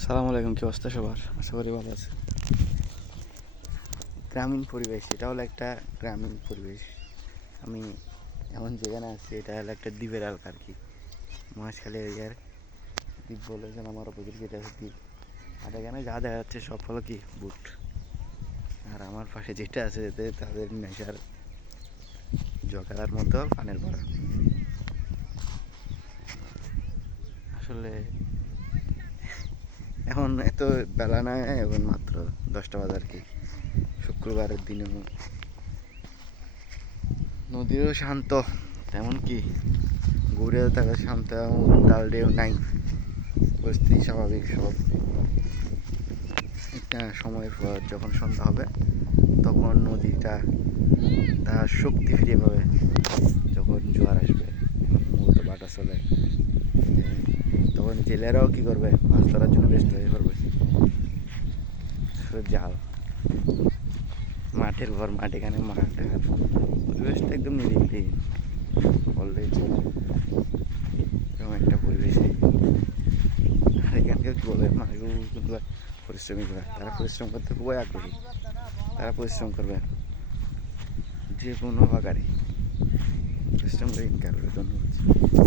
আসসালামু আলাইকুম, কি অবস্থা সবার? আশা করি ভালো আছে গ্রামীণ পরিবেশ এটা হলো একটা গ্রামীণ পরিবেশ। আমি এমন যেখানে আছি, এটা হলো একটা দ্বীপের এলাকা আর কি। মহেশখালী এরিয়ার দ্বীপ বলে যেন আমার উপযোগী যেটা দ্বীপ। আর এখানে যা দেখা যাচ্ছে সব হলো কি? বুট। আর আমার পাশে যেটা আছে, এতে তাদের নেশার জগার মতো পানের ভরা আসলে এখন এত বেলা না এখন মাত্র দশটা বাজার কি। শুক্রবারের দিনে নদীও শান্ত, তেমন কি? ঘুরে থাকা শান্ত উত্তাল ঢেউ নাই। পরিস্থিতি স্বাভাবিক সব। একটা সময়ের পর যখন সন্ধ্যা হবে, তখন নদীটা তার শক্তি ফিরে পাবে যখন জোয়ার আসবে মূলত বাটা চলে তখন জেলেরাও কি করবে? মাছ ধরার জন্য ব্যস্ত হয়ে পড়বে। জাল মাঠের ঘর, মাঠ এখানে, মাঠ। পরিবেশটা একদম নিরিবিলি। বললেই চলে। এরকম একটা পরিবেশে। আর এখানকার কি বলবে মানুষগুলো কিন্তু পরিশ্রমী করে তারা পরিশ্রম করতে খুবই আগ্রহী। তারা পরিশ্রম করবে। যে কোনো বাগারে পরিশ্রম করে ইনকার করে ধন্যবাদ